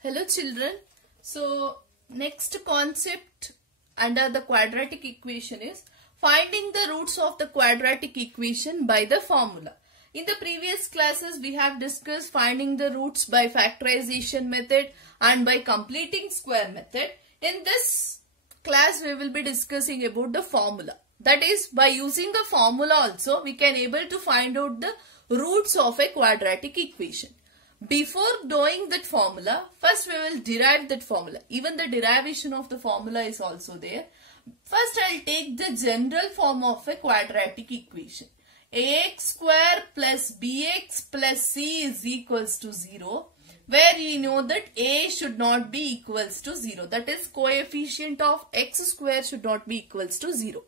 Hello children. So next concept under the quadratic equation is finding the roots of the quadratic equation by the formula. In the previous classes we have discussed finding the roots by factorization method and by completing square method. In this class we will be discussing about the formula. That is, by using the formula also we can able to find out the roots of a quadratic equation. Before doing that formula, first we will derive that formula. Even the derivation of the formula is also there. First I will take the general form of a quadratic equation. Ax square plus bx plus c is equals to 0. Where we know that a should not be equals to 0. That is, coefficient of x square should not be equals to 0.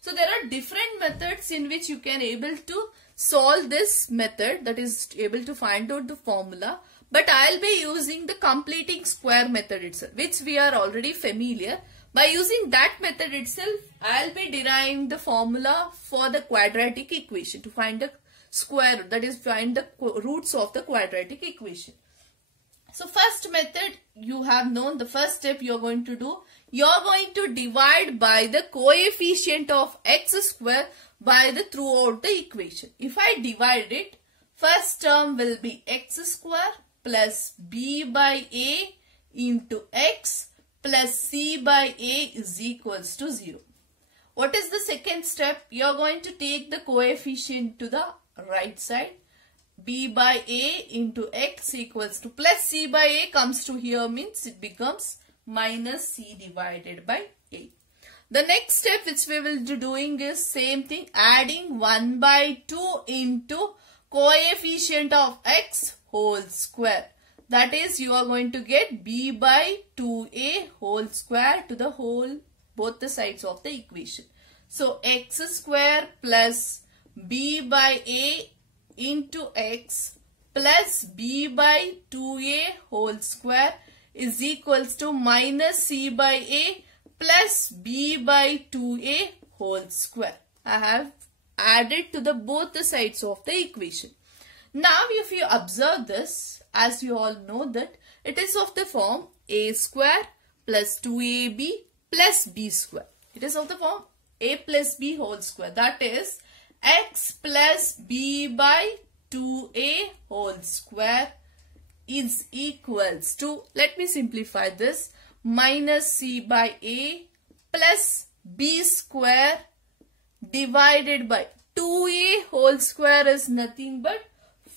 So there are different methods in which you can able to solve this method, that is able to find out the formula, but I'll be using the completing square method itself, which we are already familiar. By using that method itself, I'll be deriving the formula for the quadratic equation to find the square root, that is find the roots of the quadratic equation. So first method, you have known the first step you are going to do. You are going to divide by the coefficient of x square by the throughout the equation. If I divide it, first term will be x square plus b by a into x plus c by a is equals to 0. What is the second step? You are going to take the coefficient to the right side. B by a into x equals to plus c by a comes to here, means it becomes minus c divided by a. The next step which we will be doing is same thing, adding 1 by 2 into coefficient of x whole square. That is, you are going to get b by 2a whole square to the whole both the sides of the equation. So x square plus b by a into x plus b by 2a whole square is equals to minus c by a plus b by 2a whole square. I have added to the both the sides of the equation. Now if you observe this, as you all know that it is of the form a square plus 2ab plus b square. It is of the form a plus b whole square. That is, x plus b by 2a whole square is equals to, let me simplify this, minus c by a plus b square divided by 2a whole square is nothing but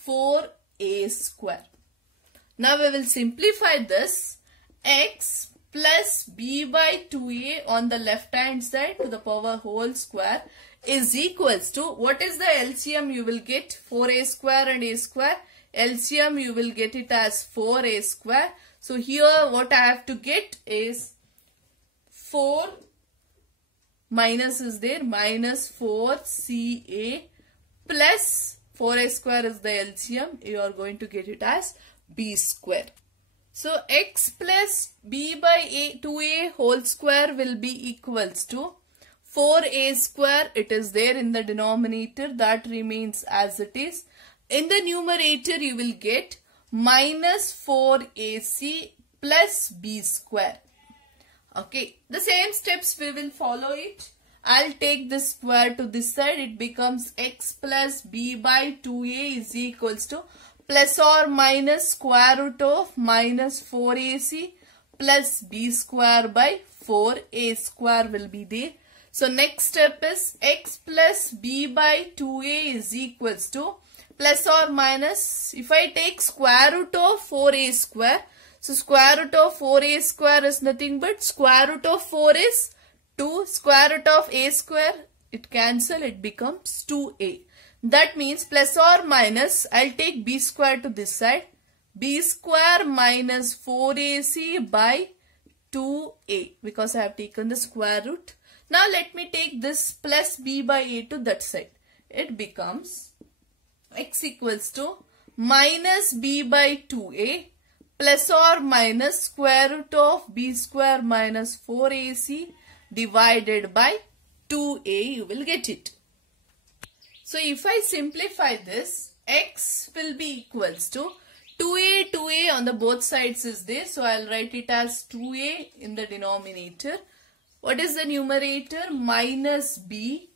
4a square. Now we will simplify this. X plus b by 2a on the left hand side to the power whole square is equals to, what is the LCM you will get? 4a square and a square. LCM you will get it as 4a square. So here what I have to get is 4 minus is there, minus 4ca plus 4a square is the LCM. You are going to get it as b square. So x plus b by 2a whole square will be equals to 4a square. It is there in the denominator, that remains as it is. In the numerator you will get minus 4ac plus b square. Okay, the same steps we will follow it. I'll take this square to this side. It becomes x plus b by 2a is equals to plus or minus square root of minus 4ac plus b square by 4a square will be there. So next step is x plus b by 2a is equals to plus or minus, if I take square root of 4a square, so square root of 4a square is nothing but square root of 4 is 2, square root of a square, it cancel, it becomes 2a. That means plus or minus, I'll take b square to this side, b square minus 4ac by 2a, because I have taken the square root. Now let me take this plus b by a to that side. It becomes x equals to minus b by 2a plus or minus square root of b square minus 4ac divided by 2a, you will get it. So if I simplify this, x will be equals to 2a on the both sides is there. So I'll write it as 2a in the denominator. What is the numerator? Minus b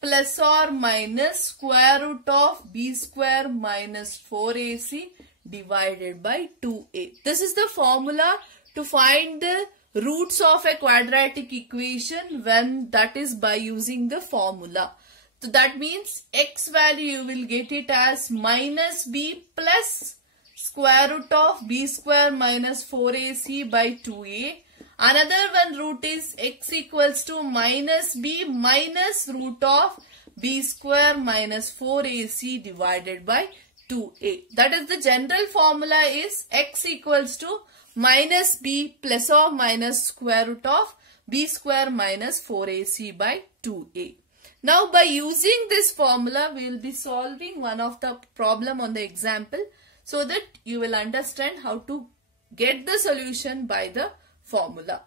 plus or minus square root of b square minus 4ac divided by 2a. This is the formula to find the roots of a quadratic equation when that is by using the formula. So that means x value you will get it as minus b plus square root of b square minus 4ac by 2a. Another one root is x equals to minus b minus root of b square minus 4ac divided by 2a. That is the general formula is x equals to minus b plus or minus square root of b square minus 4ac by 2a. Now by using this formula, we will be solving one of the problem on the example so that you will understand how to get the solution by the formula.